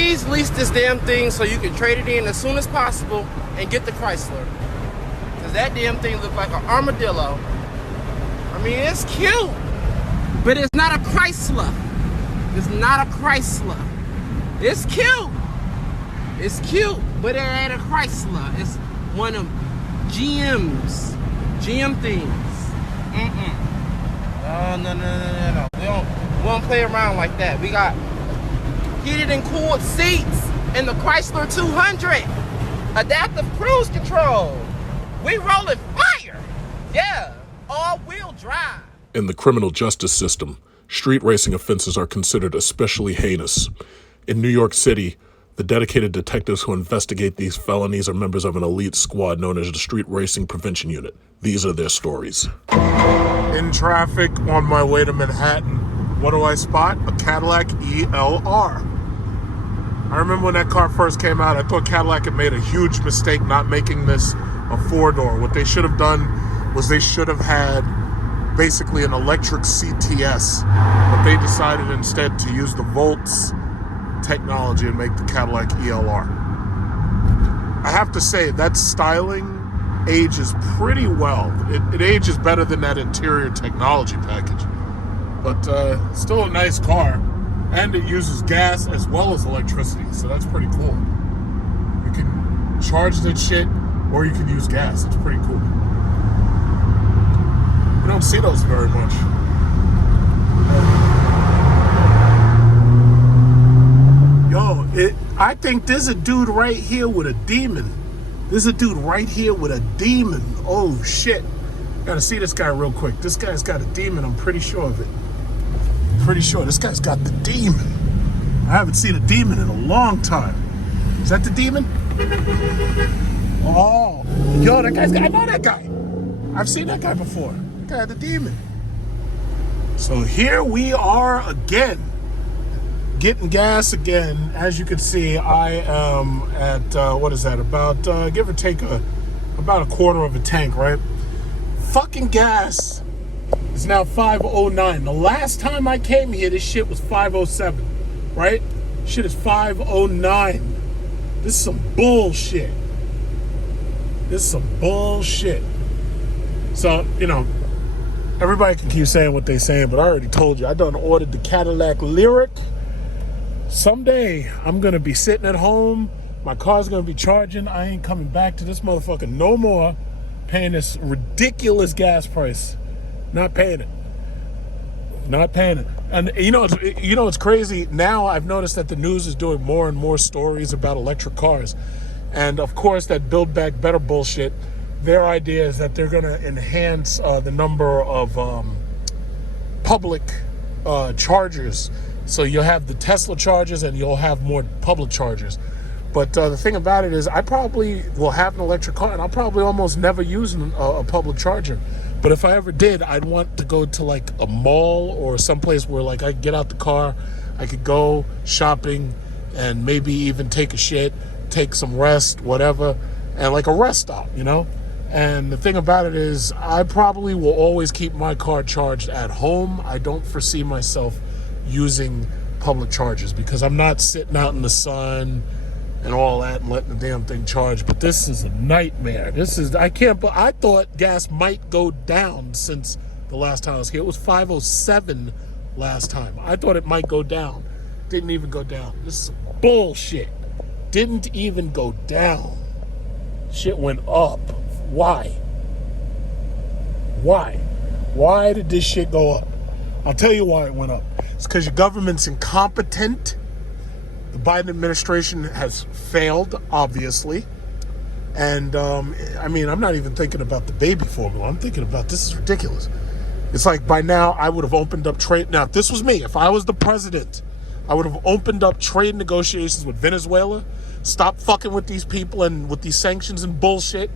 Please lease this damn thing so you can trade it in as soon as possible and get the Chrysler. Because that damn thing looks like an armadillo. I mean, it's cute, but it's not a Chrysler. It's not a Chrysler. It's cute. It's cute, but it ain't a Chrysler. It's one of GM's. GM things. No. We don't play around like that. We got heated and cooled seats in the Chrysler 200. Adaptive cruise control. We rolling fire. Yeah, all-wheel drive. In the criminal justice system, street racing offenses are considered especially heinous. In New York City, the dedicated detectives who investigate these felonies are members of an elite squad known as the Street Racing Prevention Unit. These are their stories. In traffic on my way to Manhattan, what do I spot? A Cadillac ELR. I remember when that car first came out, I thought Cadillac had made a huge mistake not making this a four-door. What they should have done was they should have had basically an electric CTS, but they decided instead to use the Volts technology and make the Cadillac ELR. I have to say, that styling ages pretty well. It ages better than that interior technology package. But still a nice car. And it uses gas as well as electricity, so that's pretty cool. You can charge that shit, or you can use gas. It's pretty cool. You don't see those very much. Yo, I think there's a dude right here with a demon. There's a dude right here with a demon. Oh, shit. Gotta see this guy real quick. This guy's got a demon. I'm pretty sure of it. Pretty sure this guy's got the demon. I haven't seen a demon in a long time. Is that the demon? Oh, yo, that guy's got, I know that guy. I've seen that guy before. That guy had the demon. So here we are again, getting gas again. As you can see, I am at, what is that, about, give or take about a quarter of a tank, right? Fucking gas is now 509. The last time I came here, this shit was 507, right? Shit is 509. This is some bullshit. This is some bullshit. So, you know, everybody can keep saying what they're saying, but I already told you, I done ordered the Cadillac Lyriq. Someday, I'm going to be sitting at home. My car's going to be charging. I ain't coming back to this motherfucker no more, paying this ridiculous gas price. Not paying it. Not paying it. And you know it's crazy. Now I've noticed that the news is doing more and more stories about electric cars. And of course, that Build Back Better bullshit, their idea is that they're going to enhance the number of public chargers. So you'll have the Tesla chargers and you'll have more public chargers. But the thing about it is I probably will have an electric car and I'll probably almost never use a public charger. But if I ever did, I'd want to go to like a mall or someplace where like I could get out the car, I could go shopping and maybe even take a shit, take some rest, whatever, and like a rest stop, you know? And the thing about it is I probably will always keep my car charged at home. I don't foresee myself using public chargers because I'm not sitting out in the sun and all that and letting the damn thing charge. But this is a nightmare. I thought gas might go down since the last time I was here. It was 507 last time. I thought it might go down. Didn't even go down. This is bullshit. Didn't even go down. Shit went up. Why? Why did this shit go up? I'll tell you why it went up. It's because your government's incompetent. The Biden administration has failed, obviously. And, I mean, I'm not even thinking about the baby formula. I'm thinking about, this is ridiculous. It's like by now I would have opened up trade. Now, if this was me, if I was the president, I would have opened up trade negotiations with Venezuela, stopped fucking with these people and with these sanctions and bullshit,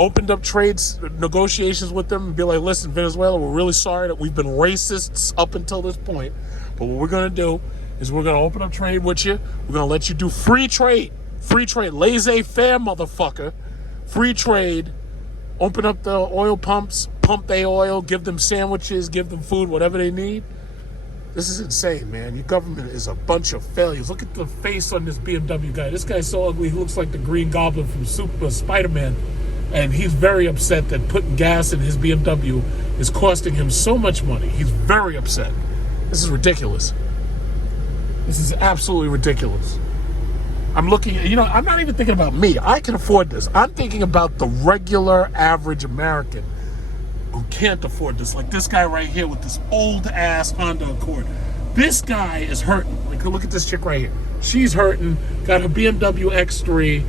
opened up trades negotiations with them and be like, listen, Venezuela, we're really sorry that we've been racists up until this point. But what we're going to do is we're going to open up trade with you. We're going to let you do free trade. Free trade. Laissez-faire, motherfucker. Free trade. Open up the oil pumps. Pump their oil. Give them sandwiches. Give them food. Whatever they need. This is insane, man. Your government is a bunch of failures. Look at the face on this BMW guy. This guy's so ugly, he looks like the Green Goblin from Spider-Man. And he's very upset that putting gas in his BMW is costing him so much money. He's very upset. This is ridiculous. This is absolutely ridiculous. I'm looking at, I'm not even thinking about me. I can afford this. I'm thinking about the regular average American who can't afford this. Like this guy right here with this old ass Honda Accord. This guy is hurting. Like, look at this chick right here. She's hurting, got her BMW X3.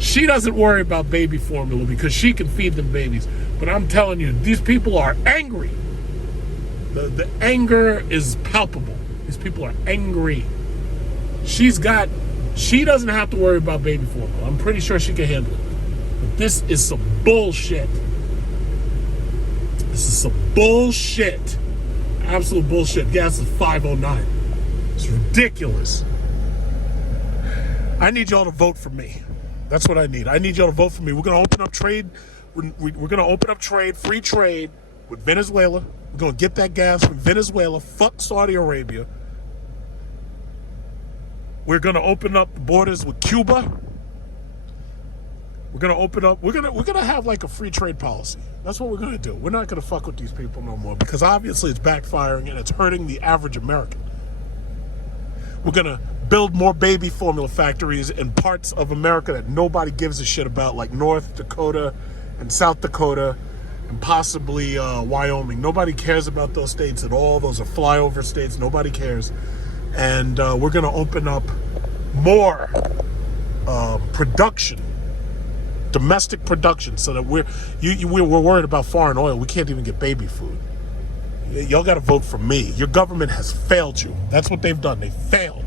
She doesn't worry about baby formula because she can feed them babies. But I'm telling you, these people are angry. The anger is palpable. These people are angry. She doesn't have to worry about baby formula. I'm pretty sure she can handle it. But this is some bullshit. This is some bullshit. Absolute bullshit. Gas is $5.09. It's ridiculous. I need y'all to vote for me. That's what I need. I need y'all to vote for me. We're going to open up trade. We're going to open up trade, free trade with Venezuela. We're going to get that gas from Venezuela. Fuck Saudi Arabia. We're going to open up the borders with Cuba. We're going to open up. We're going to have like a free trade policy. That's what we're going to do. We're not going to fuck with these people no more because obviously it's backfiring and it's hurting the average American. We're going to build more baby formula factories in parts of America that nobody gives a shit about, like North Dakota and South Dakota and possibly Wyoming. Nobody cares about those states at all. Those are flyover states. Nobody cares. And we're going to open up more production, domestic production, so that we're worried about foreign oil. We can't even get baby food. Y'all got to vote for me. Your government has failed you. That's what they've done. They failed.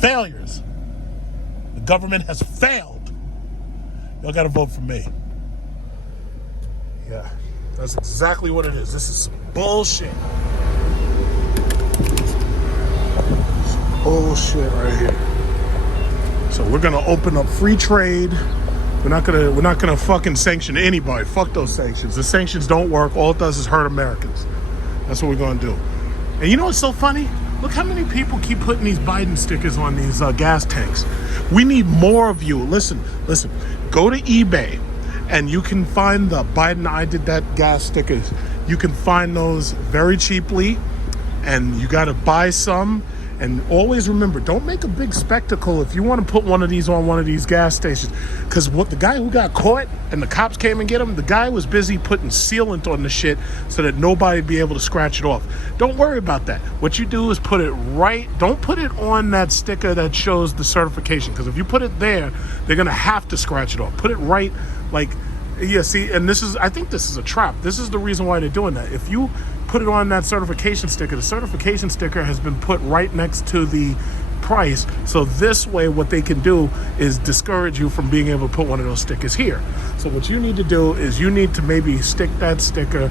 Failures. The government has failed. Y'all got to vote for me. Yeah, that's exactly what it is. This is some bullshit. Some bullshit right here. So we're gonna open up free trade. We're not gonna fucking sanction anybody. Fuck those sanctions. The sanctions don't work. All it does is hurt Americans. That's what we're gonna do. And you know what's so funny? Look how many people keep putting these Biden stickers on these gas tanks. We need more of you. Listen. Go to eBay and you can find the Biden I Did That gas stickers. You can find those very cheaply and you got to buy some. And always remember, don't make a big spectacle if you want to put one of these on one of these gas stations. Because what the guy who got caught and the cops came and get him, the guy was busy putting sealant on the shit so that nobody'd be able to scratch it off. Don't worry about that. What you do is put it right. Don't put it on that sticker that shows the certification. Because if you put it there, they're going to have to scratch it off. Put it right, like, yeah, see, and I think this is a trap. This is the reason why they're doing that. If you put it on that certification sticker, the certification sticker has been put right next to the price. So this way, what they can do is discourage you from being able to put one of those stickers here. So what you need to do is you need to maybe stick that sticker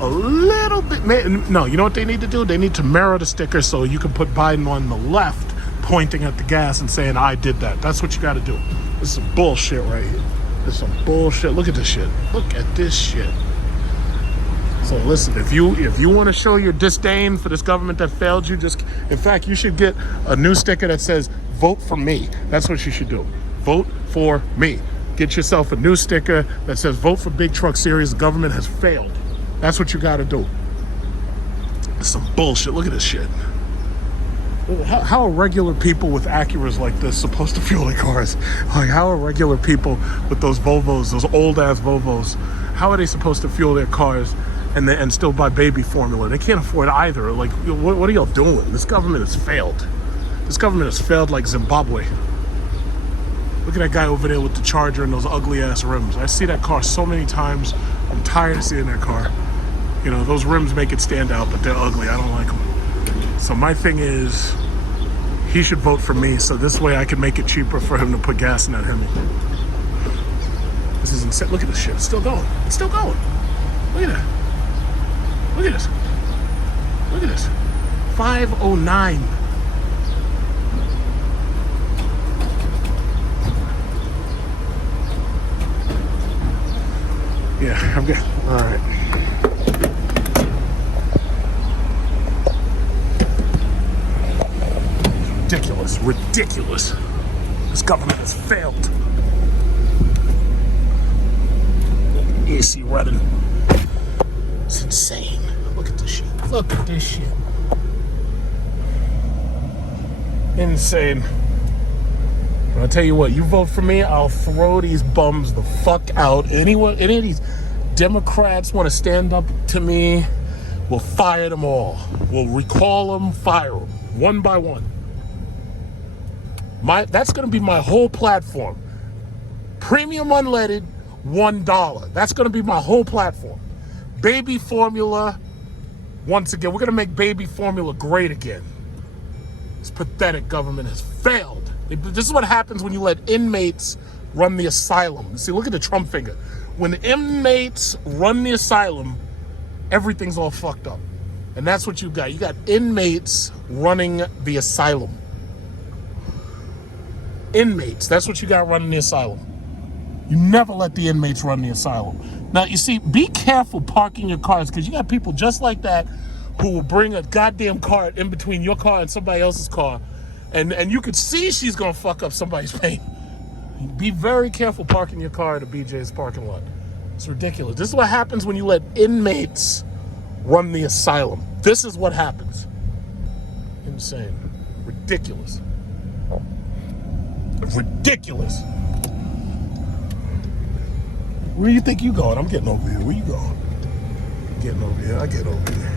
a little bit. No, you know what they need to do? They need to mirror the sticker so you can put Biden on the left pointing at the gas and saying, I did that. That's what you got to do. This is some bullshit right here. This is some bullshit. Look at this shit. Look at this shit. So listen, if you want to show your disdain for this government that failed you, in fact, you should get a new sticker that says, vote for me. That's what you should do. Vote for me. Get yourself a new sticker that says, vote for Big Truck Series. The government has failed. That's what you got to do. It's some bullshit. Look at this shit. How are regular people with Acuras like this supposed to fuel their cars? Like, how are regular people with those Volvos, those old-ass Volvos, how are they supposed to fuel their cars and still buy baby formula? They can't afford either. Like, what are y'all doing? This government has failed. This government has failed like Zimbabwe. Look at that guy over there with the Charger and those ugly-ass rims. I see that car so many times. I'm tired of seeing that car. You know, those rims make it stand out, but they're ugly. I don't like them. So my thing is, he should vote for me, so this way I can make it cheaper for him to put gas in that Hemi. This is insane. Look at this shit. It's still going. It's still going. Look at that. Look at this. Look at this. 509. Yeah, I'm good. All right. ridiculous. Ridiculous. This government has failed. AC running. It's insane. Look at this shit. Look at this shit. Insane. And I'll tell you what, you vote for me, I'll throw these bums the fuck out. Any of these Democrats want to stand up to me, we'll fire them all. We'll recall them, fire them, one by one. That's going to be my whole platform. Premium unleaded, $1. That's going to be my whole platform. Baby formula, once again, we're going to make baby formula great again. This pathetic government has failed. This is what happens when you let inmates run the asylum. See, look at the Trump finger. When inmates run the asylum, everything's all fucked up. And that's what you got. You got inmates running the asylum. Inmates, that's what you got running the asylum. You never let the inmates run the asylum. Now, you see, be careful parking your cars, because you got people just like that who will bring a goddamn cart in between your car and somebody else's car, and you could see she's gonna fuck up somebody's paint. Be very careful parking your car at a BJ's parking lot. It's ridiculous. This is what happens when you let inmates run the asylum. This is what happens. Insane. Ridiculous. Ridiculous. Where do you think you going? I'm getting over here. Where you going? Getting over here. I get over here.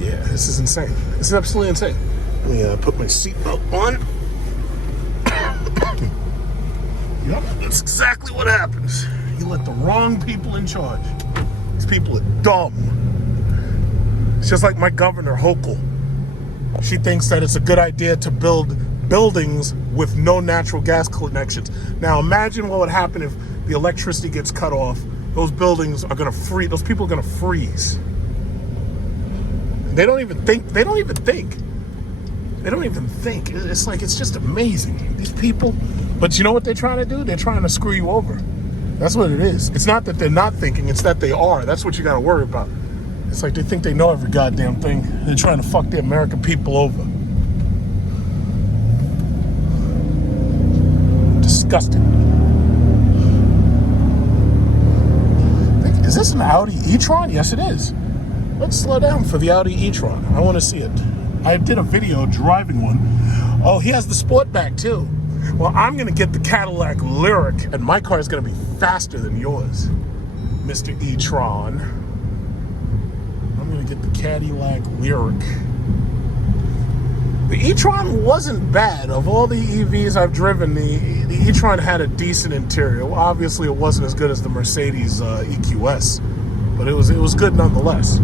Yeah, this is insane. This is absolutely insane. Let me put my seatbelt on. Yep, that's exactly what happens. You let the wrong people in charge. These people are dumb. It's just like my governor, Hochul. She thinks that it's a good idea to build buildings with no natural gas connections. Now imagine what would happen if the electricity gets cut off. Those buildings are gonna freeze. Those people are gonna freeze. They don't even think. It's like, it's just amazing. These people, but you know what they're trying to do? They're trying to screw you over. That's what it is. It's not that they're not thinking, it's that they are. That's what you gotta worry about. It's like they think they know every goddamn thing. They're trying to fuck the American people over. Disgusting. Is this an Audi e-tron? Yes, it is. Let's slow down for the Audi e-tron. I want to see it. I did a video driving one. Oh, he has the Sportback too. Well, I'm going to get the Cadillac Lyriq, and my car is going to be faster than yours, Mr. e-tron. I'm going to get the Cadillac Lyriq. The e-tron wasn't bad. Of all the EVs I've driven, the e-tron had a decent interior. Well, obviously, it wasn't as good as the Mercedes EQS, but it was good nonetheless.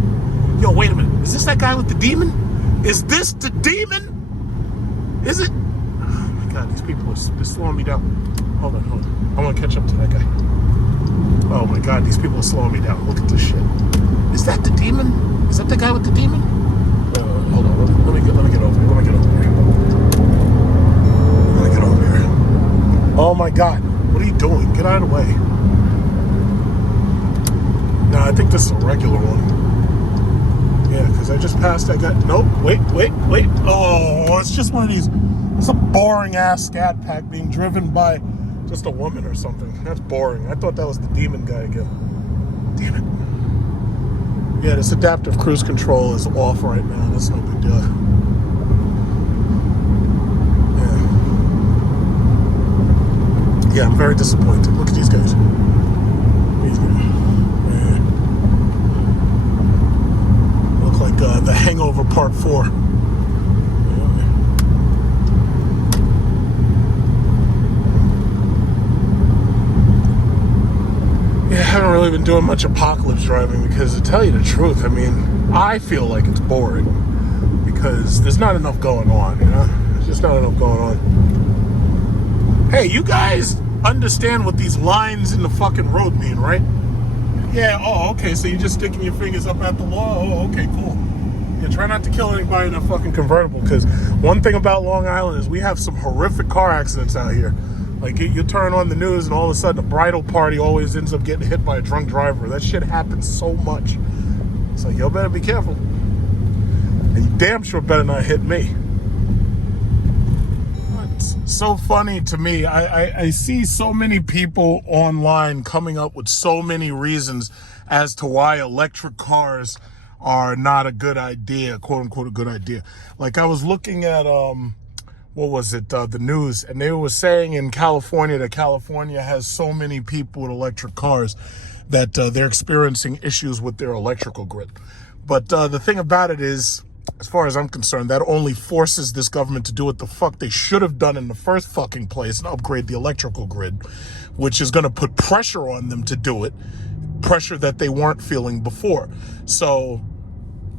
Yo, wait a minute. Is this that guy with the demon? Is this the demon? Is it? Oh my God, these people are slowing me down. Hold on. I want to catch up to that guy. Oh my God, these people are slowing me down. Look at this shit. Is that the demon? Is that the guy with the demon? Hold on. Let me get over here. Let me get over here. Oh my God, what are you doing? Get out of the way. No, I think this is a regular one. Yeah, because I just passed that guy. Nope, wait. Oh, it's just one of these. It's a boring ass Scat Pack being driven by just a woman or something. That's boring. I thought that was the demon guy again. Damn it. Yeah, this adaptive cruise control is off right now. That's no big deal. Yeah, I'm very disappointed. Look at these guys. Look like The Hangover Part 4. Yeah, I haven't really been doing much apocalypse driving because, to tell you the truth, I mean, I feel like it's boring because there's not enough going on, you know? There's just not enough going on. Hey, you guys understand what these lines in the fucking road mean, right? Yeah, oh, okay, so you're just sticking your fingers up at the law? Oh, okay, cool. Yeah, try not to kill anybody in a fucking convertible, because one thing about Long Island is we have some horrific car accidents out here. Like, you turn on the news and all of a sudden a bridal party always ends up getting hit by a drunk driver. That shit happens so much. It's like, y'all better be careful. And you damn sure better not hit me. It's so funny to me. I see so many people online coming up with so many reasons as to why electric cars are not a good idea, quote unquote, a good idea. Like I was looking at, what was it, the news, and they were saying in California that California has so many people with electric cars that they're experiencing issues with their electrical grid. But the thing about it is, as far as I'm concerned, that only forces this government to do what the fuck they should have done in the first fucking place and upgrade the electrical grid, which is going to put pressure on them to do it, pressure that they weren't feeling before. So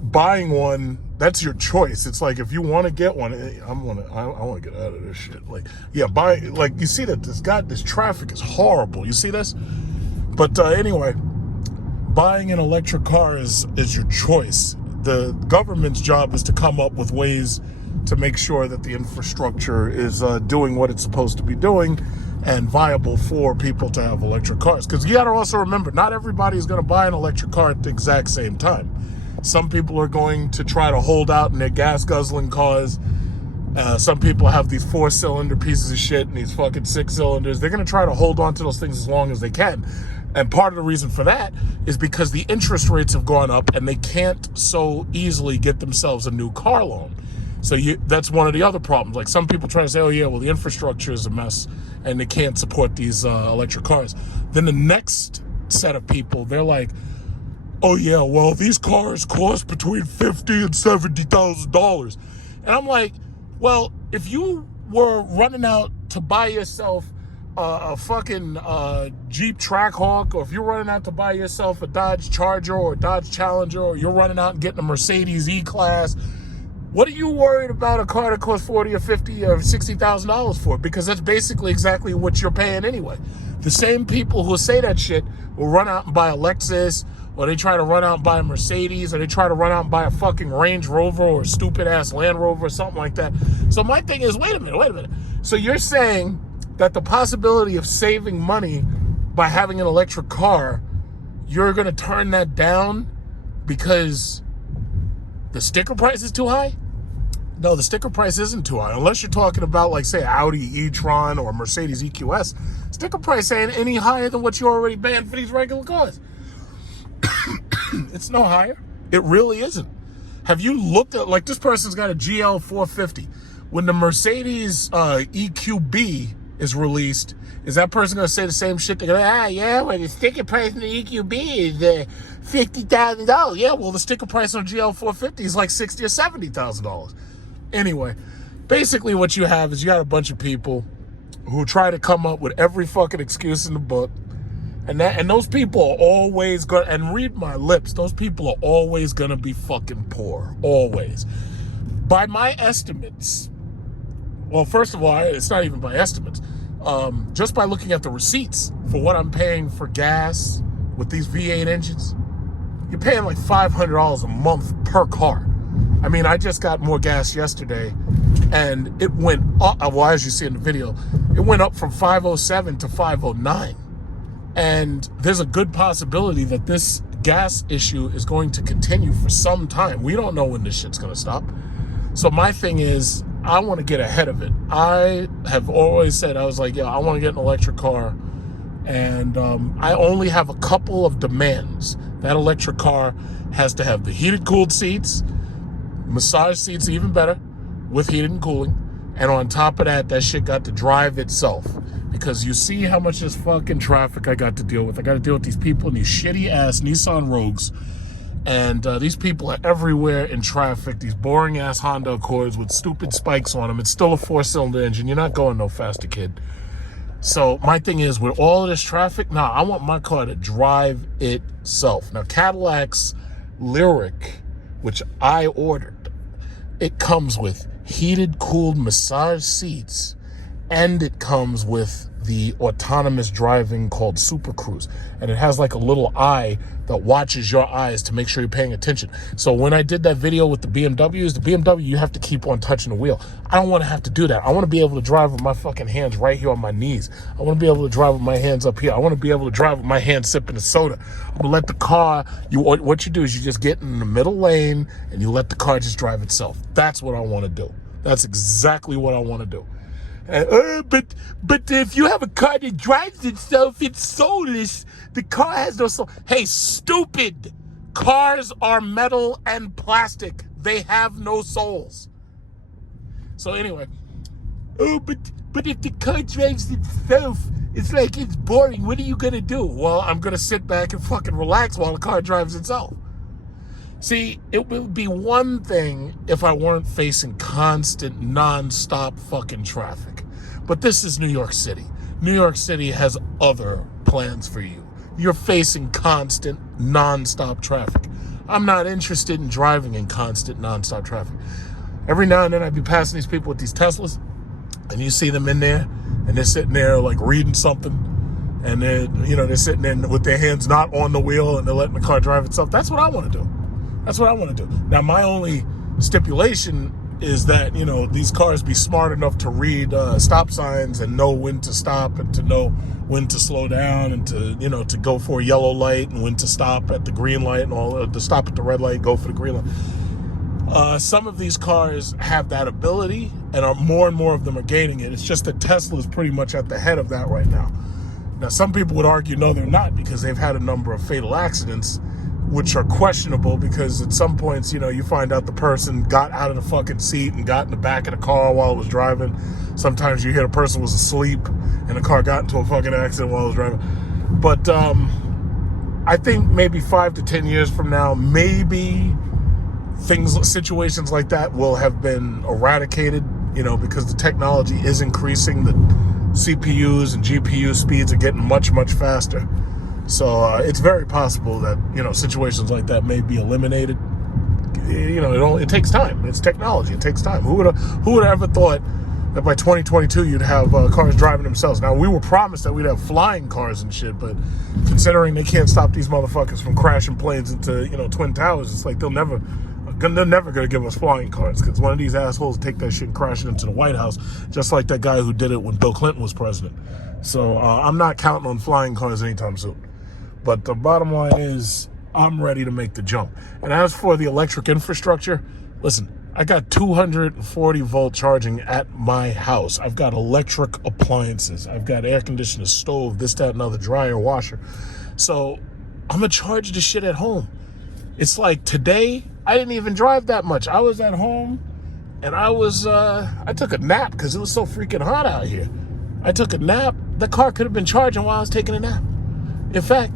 buying one, that's your choice. It's like, if you want to get one, I want to get out of this shit. Like, yeah, buy, like, you see that this traffic is horrible. You see this? But anyway, buying an electric car is your choice. The government's job is to come up with ways to make sure that the infrastructure is doing what it's supposed to be doing and viable for people to have electric cars. Because you got to also remember, not everybody is going to buy an electric car at the exact same time. Some people are going to try to hold out in their gas-guzzling cars. Some people have these 4-cylinder pieces of shit and these fucking 6 cylinders. They're going to try to hold on to those things as long as they can. And part of the reason for that is because the interest rates have gone up and they can't so easily get themselves a new car loan. So that's one of the other problems. Like, some people try to say, oh yeah, well, the infrastructure is a mess and they can't support these electric cars. Then the next set of people, they're like, oh yeah, well, these cars cost between $50,000 and $70,000. And I'm like, well, if you were running out to buy yourself a fucking Jeep Trackhawk, or if you're running out to buy yourself a Dodge Charger or a Dodge Challenger, or you're running out and getting a Mercedes E-Class, what are you worried about a car that costs $40,000 or $50,000 or $60,000 for? Because that's basically exactly what you're paying anyway. The same people who say that shit will run out and buy a Lexus, or they try to run out and buy a Mercedes, or they try to run out and buy a fucking Range Rover or a stupid-ass Land Rover or something like that. So my thing is, wait a minute. So you're saying that the possibility of saving money by having an electric car, you're going to turn that down because the sticker price is too high? No, the sticker price isn't too high. Unless you're talking about, like, say, Audi e-tron or Mercedes EQS. Sticker price ain't any higher than what you're already paying for these regular cars. It's no higher. It really isn't. Have you looked at, like, this person's got a GL 450. When the Mercedes EQB is released, is that person going to say the same shit? They're going to, yeah, well, the sticker price on the EQB is $50,000. Yeah, well, the sticker price on a GL 450 is like $60,000 or $70,000. Anyway, basically what you have is you got a bunch of people who try to come up with every fucking excuse in the book. And those people are always going to, and read my lips, those people are always going to be fucking poor. Always. By my estimates, well, first of all, it's not even by estimates. Just by looking at the receipts for what I'm paying for gas with these V8 engines, you're paying like $500 a month per car. I mean, I just got more gas yesterday, and it went up, well, as you see in the video, it went up from 507 to 509. And there's a good possibility that this gas issue is going to continue for some time. We don't know when this shit's going to stop. So my thing is, I want to get ahead of it. I have always said, I was like, I want to get an electric car. And I only have a couple of demands. That electric car has to have the heated, cooled seats, massage seats even better, with heated and cooling. And on top of that, that shit got to drive itself. Because you see how much this fucking traffic I got to deal with. I got to deal with these people in these shitty-ass Nissan Rogues. And these people are everywhere in traffic. These boring-ass Honda Accords with stupid spikes on them. It's still a 4-cylinder engine. You're not going no faster, kid. So my thing is, with all of this traffic, I want my car to drive itself. Now, Cadillac's Lyric, which I ordered, it comes with heated, cooled massage seats, and it comes with the autonomous driving called Super Cruise. And it has like a little eye that watches your eyes to make sure you're paying attention. So when I did that video with the BMW, you have to keep on touching the wheel. I don't want to have to do that. I want to be able to drive with my fucking hands right here on my knees. I want to be able to drive with my hands up here. I want to be able to drive with my hands sipping a soda. I'm going to let the car, what you do is you just get in the middle lane and you let the car just drive itself. That's what I want to do. That's exactly what I want to do. But if you have a car that drives itself, it's soulless. The car has no soul. Hey, stupid. Cars are metal and plastic. They have no souls. So anyway, but if the car drives itself, it's like it's boring. What are you gonna do? Well, I'm gonna sit back and fucking relax while the car drives itself. See, it would be one thing if I weren't facing constant, non-stop fucking traffic. But this is New York City. New York City has other plans for you. You're facing constant, non-stop traffic. I'm not interested in driving in constant, non-stop traffic. Every now and then I'd be passing these people with these Teslas, and you see them in there, and they're sitting there like reading something, and they're sitting there with their hands not on the wheel, and they're letting the car drive itself. That's what I want to do. That's what I want to do. Now, my only stipulation is that, these cars be smart enough to read stop signs and know when to stop and to know when to slow down and to go for a yellow light and when to stop at the green light and all to stop at the red light, go for the green light. Some of these cars have that ability, and more and more of them are gaining it. It's just that Tesla is pretty much at the head of that right now. Now, some people would argue, no, they're not, because they've had a number of fatal accidents, which are questionable, because at some points, you find out the person got out of the fucking seat and got in the back of the car while it was driving. Sometimes you hear the person was asleep and the car got into a fucking accident while it was driving. But I think maybe 5 to 10 years from now, maybe situations like that will have been eradicated, because the technology is increasing. The CPUs and GPU speeds are getting much, much faster. So it's very possible that, situations like that may be eliminated. It takes time. It's technology. It takes time. Who would have ever thought that by 2022 you'd have cars driving themselves? Now, we were promised that we'd have flying cars and shit, but considering they can't stop these motherfuckers from crashing planes into, Twin Towers, it's like they're never going to give us flying cars, because one of these assholes take that shit and crash it into the White House, just like that guy who did it when Bill Clinton was president. So I'm not counting on flying cars anytime soon. But the bottom line is, I'm ready to make the jump. And as for the electric infrastructure, listen, I got 240 volt charging at my house. I've got electric appliances. I've got air conditioner, stove, this, that, and other, dryer, washer. So I'm going to charge the shit at home. It's like today, I didn't even drive that much. I was at home, and I took a nap because it was so freaking hot out here. I took a nap. The car could have been charging while I was taking a nap. In fact,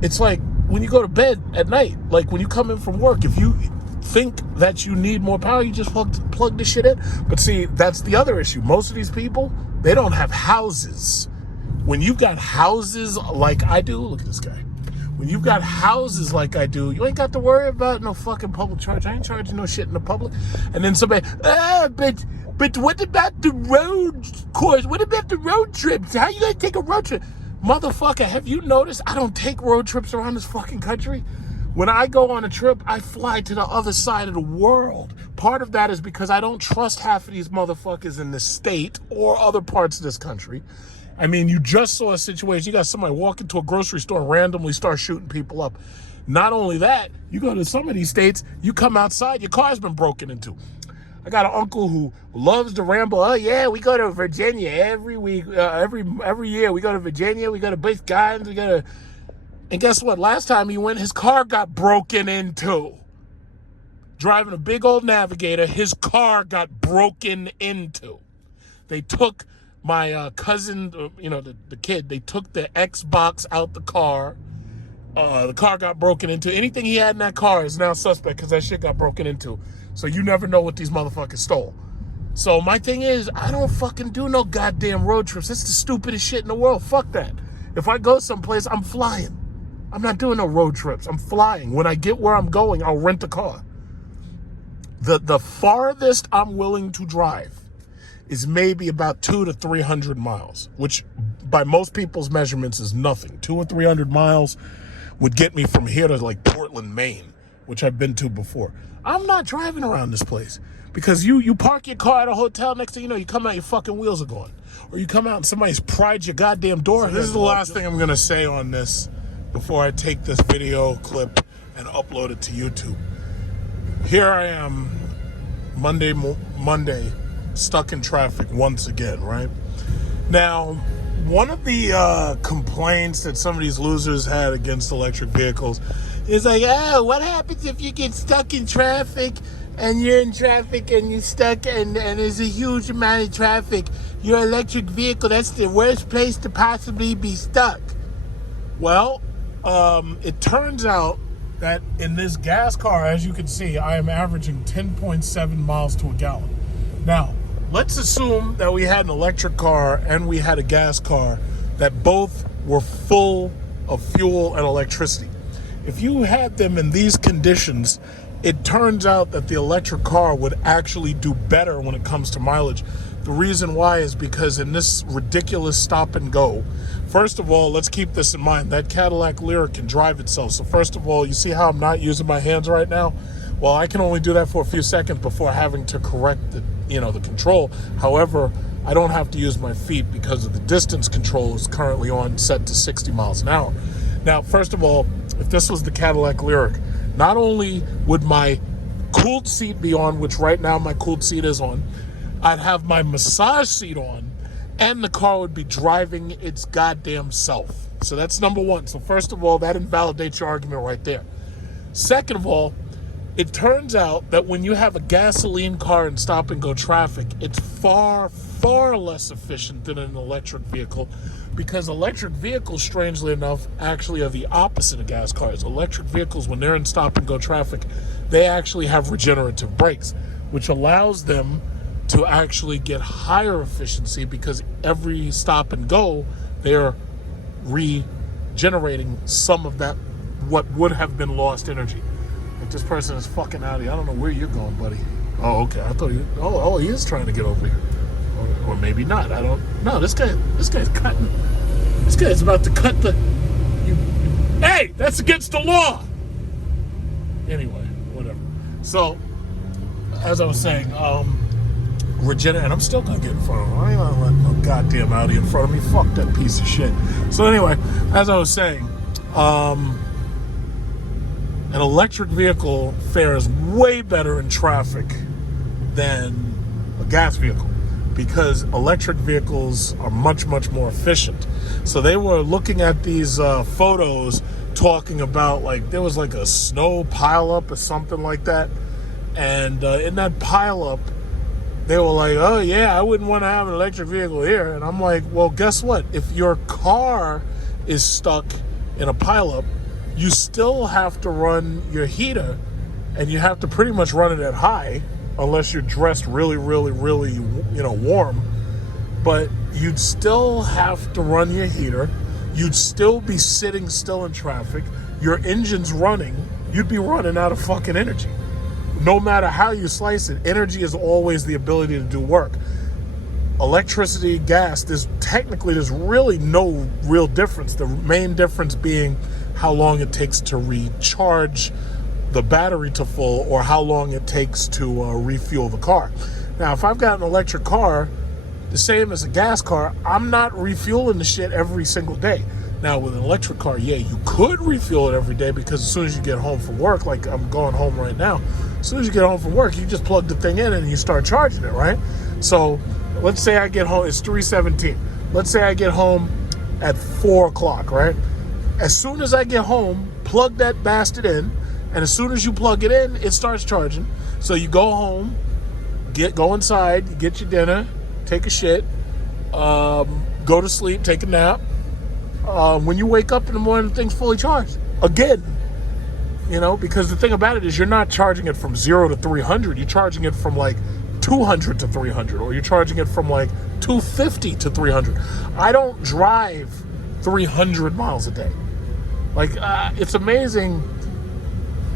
it's like when you go to bed at night, like when you come in from work, if you think that you need more power, you just plug this shit in. But see, that's the other issue. Most of these people, they don't have houses. When you've got houses like I do, look at this guy. When you've got houses like I do, you ain't got to worry about no fucking public charge. I ain't charging no shit in the public. And then somebody, but what about the road course? What about the road trips? How you gonna take a road trip? Motherfucker, have you noticed I don't take road trips around this fucking country? When I go on a trip, I fly to the other side of the world. Part of that is because I don't trust half of these motherfuckers in the state or other parts of this country. I mean, you just saw a situation. You got somebody walk into a grocery store and randomly start shooting people up. Not only that, you go to some of these states, you come outside, your car's been broken into. I got an uncle who loves to ramble. Oh yeah, we go to Virginia every week, every year. We go to Virginia. We go to Big Guns. And guess what? Last time he went, his car got broken into. Driving a big old Navigator, his car got broken into. They took my cousin, the kid. They took the Xbox out the car. The car got broken into. Anything he had in that car is now suspect because that shit got broken into. So you never know what these motherfuckers stole. So my thing is, I don't fucking do no goddamn road trips. That's the stupidest shit in the world. Fuck that. If I go someplace, I'm flying. I'm not doing no road trips. I'm flying. When I get where I'm going, I'll rent a car. The farthest I'm willing to drive is maybe about 200 to 300 miles, which by most people's measurements is nothing. 200 or 300 miles would get me from here to like Portland, Maine, which I've been to before. I'm not driving around this place because you park your car at a hotel, next thing you know, you come out, your fucking wheels are gone. Or you come out and somebody's pried your goddamn door. So this is the last thing I'm going to say on this before I take this video clip and upload it to YouTube. Here I am, Monday, stuck in traffic once again, right? Now, one of the complaints that some of these losers had against electric vehicles is like, oh, what happens if you get stuck in traffic and you're in traffic and you're stuck and there's a huge amount of traffic? Your electric vehicle, that's the worst place to possibly be stuck. Well, it turns out that in this gas car, as you can see, I am averaging 10.7 miles to a gallon. Now, let's assume that we had an electric car and we had a gas car that both were full of fuel and electricity. If you had them in these conditions, it turns out that the electric car would actually do better when it comes to mileage. The reason why is because in this ridiculous stop and go, first of all, let's keep this in mind, that Cadillac Lyriq can drive itself. So first of all, you see how I'm not using my hands right now? Well, I can only do that for a few seconds before having to correct the control. However, I don't have to use my feet because of the distance control is currently on set to 60 miles an hour. Now, first of all, if this was the Cadillac Lyriq, not only would my cooled seat be on, which right now my cooled seat is on, I'd have my massage seat on, and the car would be driving its goddamn self. So that's number one. So first of all, that invalidates your argument right there. Second of all, it turns out that when you have a gasoline car in stop and go traffic, it's far, far less efficient than an electric vehicle, because electric vehicles, strangely enough, actually are the opposite of gas cars. Electric vehicles, when they're in stop and go traffic, they actually have regenerative brakes, which allows them to actually get higher efficiency, because every stop and go, they're regenerating some of that, what would have been lost energy. Like, this person is fucking out of here. I don't know where you're going, buddy. Oh, okay. I thought he is trying to get over here. Or maybe not. I don't know. This guy's cutting. This guy's about to cut the... Hey, that's against the law! Anyway, whatever. So, as I was saying, and I'm still gonna get in front of him. I ain't gonna let no goddamn Audi in front of me. Fuck that piece of shit. So anyway, as I was saying, an electric vehicle fares way better in traffic than a gas vehicle, because electric vehicles are much, much more efficient. So they were looking at these photos talking about, like, there was like a snow pileup or something like that. And in that pileup, they were like, oh yeah, I wouldn't want to have an electric vehicle here. And I'm like, well, guess what? If your car is stuck in a pileup, you still have to run your heater, and you have to pretty much run it at high, unless you're dressed really, really, really, warm. But you'd still have to run your heater. You'd still be sitting still in traffic. Your engine's running. You'd be running out of fucking energy. No matter how you slice it, energy is always the ability to do work. Electricity, gas, there's really no real difference. The main difference being how long it takes to recharge the battery to full, or how long it takes to refuel the car. Now, if I've got an electric car, the same as a gas car, I'm not refueling the shit every single day. Now, with an electric car, yeah, you could refuel it every day, because as soon as you get home from work, like I'm going home right now, as soon as you get home from work, you just plug the thing in and you start charging it, right? So let's say I get home, it's 3:17. Let's say I get home at 4 o'clock, right? As soon as I get home, plug that bastard in, and as soon as you plug it in, it starts charging. So you go home, go inside, you get your dinner, take a shit, go to sleep, take a nap. When you wake up in the morning, the thing's fully charged again. Because the thing about it is, you're not charging it from 0 to 300. You're charging it from like 200 to 300, or you're charging it from like 250 to 300. I don't drive 300 miles a day. Like, it's amazing.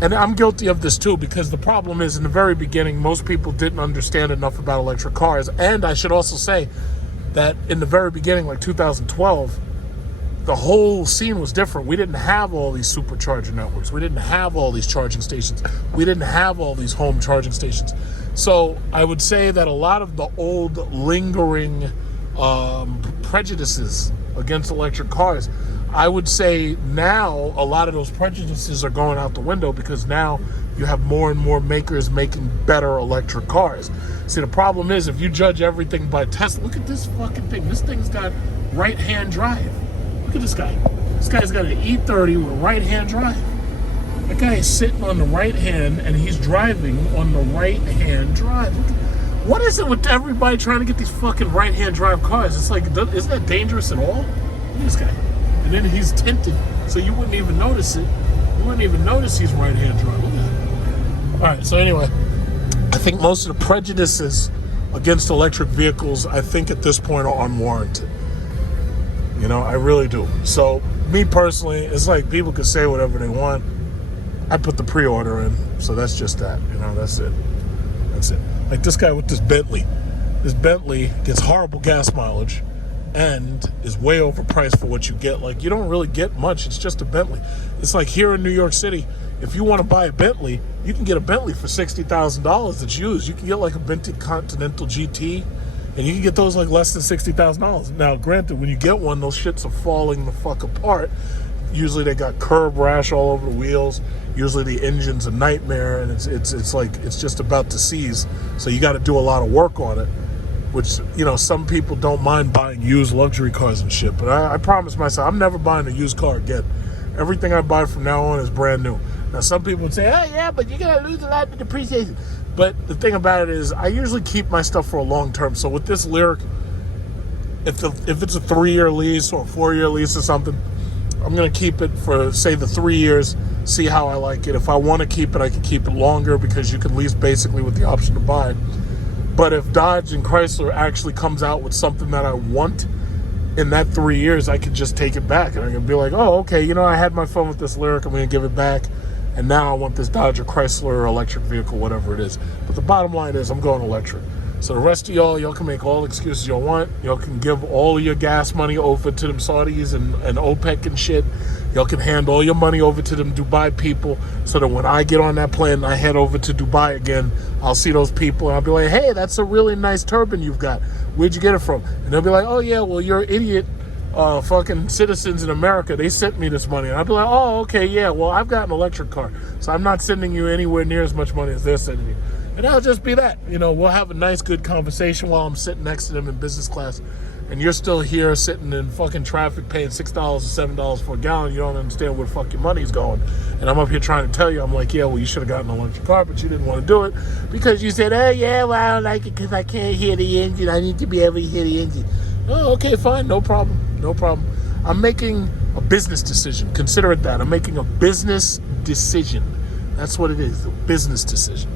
And I'm guilty of this too, because the problem is, in the very beginning, most people didn't understand enough about electric cars. And I should also say that in the very beginning, like 2012, the whole scene was different. We didn't have all these supercharger networks. We didn't have all these charging stations. We didn't have all these home charging stations. So I would say that a lot of the old lingering prejudices against electric cars, I would say now a lot of those prejudices are going out the window, because now you have more and more makers making better electric cars. See, the problem is if you judge everything by Tesla, look at this fucking thing. This thing's got right-hand drive. Look at this guy. This guy's got an E30 with right-hand drive. That guy is sitting on the right hand and he's driving on the right-hand drive. What is it with everybody trying to get these fucking right-hand drive cars? It's like, isn't that dangerous at all? Look at this guy. And then he's tinted, so you wouldn't even notice it. You wouldn't even notice he's right-hand drive. Look at that. All right, so anyway, I think most of the prejudices against electric vehicles, I think at this point are unwarranted. You know, I really do. So, me personally, it's like people can say whatever they want. I put the pre-order in, so that's just that. You know, that's it. That's it. Like this guy with this Bentley. This Bentley gets horrible gas mileage and is way overpriced for what you get. Like, you don't really get much. It's just a Bentley. It's like here in New York City, if you want to buy a Bentley, you can get a Bentley for $60,000 that's used. You can get like a vintage Continental GT, and you can get those like less than $60,000. Now, granted, when you get one, those shits are falling the fuck apart. Usually they got curb rash all over the wheels. Usually the engine's a nightmare, and it's like it's just about to seize. So you got to do a lot of work on it, which, you know, some people don't mind buying used luxury cars and shit. But I promise myself, I'm never buying a used car again. Everything I buy from now on is brand new. Now, some people would say, oh, yeah, but you're going to lose a lot of depreciation. But the thing about it is I usually keep my stuff for a long term. So with this Lyriq, if it's a 3-year lease or a 4-year lease or something, I'm going to keep it for, say, the 3 years, see how I like it. If I want to keep it, I can keep it longer because you can lease basically with the option to buy. But if Dodge and Chrysler actually comes out with something that I want in that 3 years, I could just take it back. And I can be like, oh, okay, you know, I had my fun with this Lyriq. I'm going to give it back. And now I want this Dodge or Chrysler or electric vehicle, whatever it is. But the bottom line is I'm going electric. So the rest of y'all can make all the excuses y'all want. Y'all can give all your gas money over to them Saudis and OPEC and shit. Y'all can hand all your money over to them Dubai people so that when I get on that plane and I head over to Dubai again, I'll see those people and I'll be like, hey, that's a really nice turban you've got. Where'd you get it from? And they'll be like, oh, yeah, well, you're idiot fucking citizens in America. They sent me this money. And I'll be like, oh, okay, yeah, well, I've got an electric car. So I'm not sending you anywhere near as much money as they're sending you. And that'll just be that. You know, we'll have a nice, good conversation while I'm sitting next to them in business class. And you're still here sitting in fucking traffic paying $6 or $7 for a gallon. You don't understand where the fuck your money's going. And I'm up here trying to tell you, I'm like, yeah, well, you should have gotten an electric car, but you didn't want to do it because you said, oh, yeah, well, I don't like it because I can't hear the engine. I need to be able to hear the engine. Oh, okay, fine. No problem. No problem. I'm making a business decision. Consider it that. I'm making a business decision. That's what it is, a business decision.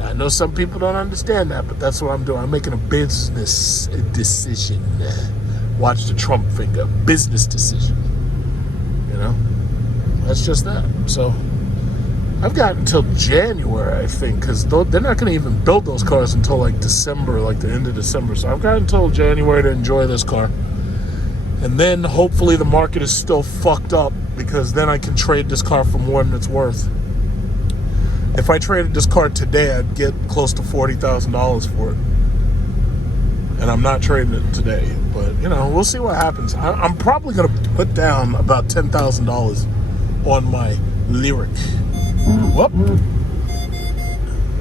I know some people don't understand that, but that's what I'm doing. I'm making a business decision. Watch the Trump finger. Business decision. You know? That's just that. So, I've got until January, I think, because they're not going to even build those cars until like December, like the end of December. So, I've got until January to enjoy this car. And then, hopefully, the market is still fucked up, because then I can trade this car for more than it's worth. If I traded this car today, I'd get close to $40,000 for it. And I'm not trading it today. But, you know, we'll see what happens. I'm probably going to put down about $10,000 on my Lyriq. Whoop.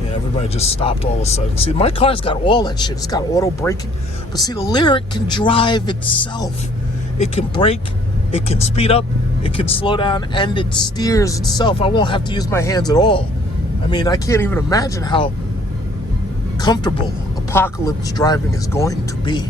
Yeah, everybody just stopped all of a sudden. See, my car's got all that shit. It's got auto braking. But see, the Lyriq can drive itself. It can brake. It can speed up. It can slow down. And it steers itself. I won't have to use my hands at all. I mean, I can't even imagine how comfortable apocalypse driving is going to be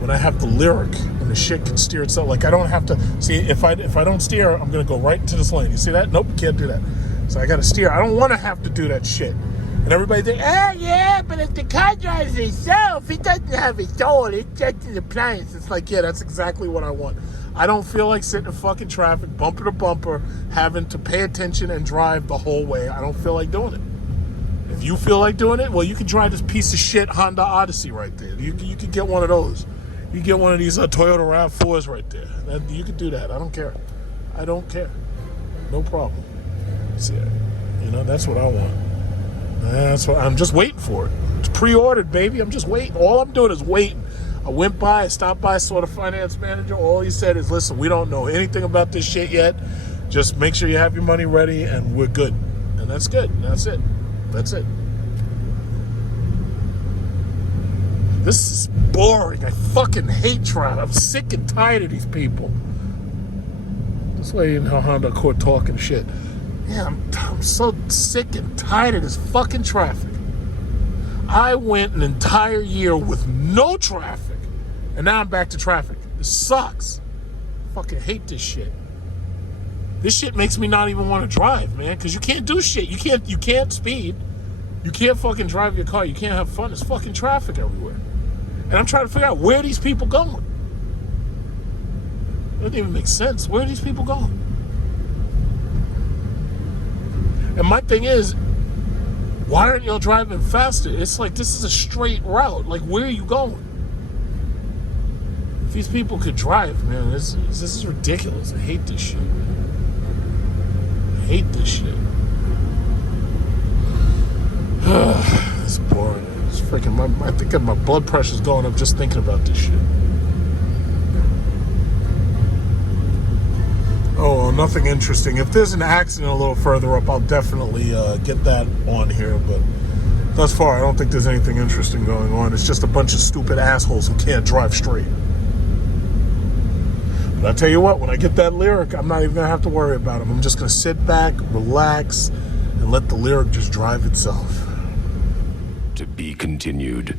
when I have the Lyriq and the shit can steer itself. Like, I don't have to see if I don't steer, I'm gonna go right into this lane. You see that? Nope, can't do that. So I gotta steer. I don't want to have to do that shit. And everybody think, yeah, but if the car drives itself, it doesn't have a soul. It's just an appliance. It's like, yeah, that's exactly what I want. I don't feel like sitting in fucking traffic, bumper to bumper, having to pay attention and drive the whole way. I don't feel like doing it. If you feel like doing it, well, you can drive this piece of shit Honda Odyssey right there. You can get one of those. You get one of these Toyota RAV4s right there. You can do that. I don't care. I don't care. No problem. See, you know, that's what I want. That's what I'm just waiting for it. It's pre-ordered, baby. I'm just waiting. All I'm doing is waiting. I went by, I stopped by, saw the finance manager. All he said is, listen, we don't know anything about this shit yet. Just make sure you have your money ready and we're good. And and that's good. That's it. That's it. This is boring. I fucking hate traffic. I'm sick and tired of these people. This lady in her Honda Accord talking shit. Yeah, I'm so sick and tired of this fucking traffic. I went an entire year with no traffic, and now I'm back to traffic. This sucks. I fucking hate this shit. This shit makes me not even want to drive, man, because you can't do shit. You can't speed. You can't fucking drive your car. You can't have fun. There's fucking traffic everywhere. And I'm trying to figure out where are these people going. It doesn't even make sense. Where are these people going? And my thing is, why aren't y'all driving faster? It's like, this is a straight route. Like, where are you going? If these people could drive, man, this is ridiculous. I hate this shit. I hate this shit. It's boring. It's freaking, I think my blood pressure's going up just thinking about this shit. Oh, well, nothing interesting. If there's an accident a little further up, I'll definitely get that on here. But thus far, I don't think there's anything interesting going on. It's just a bunch of stupid assholes who can't drive straight. But I tell you what, when I get that lyric, I'm not even going to have to worry about them. I'm just going to sit back, relax, and let the lyric just drive itself. To be continued.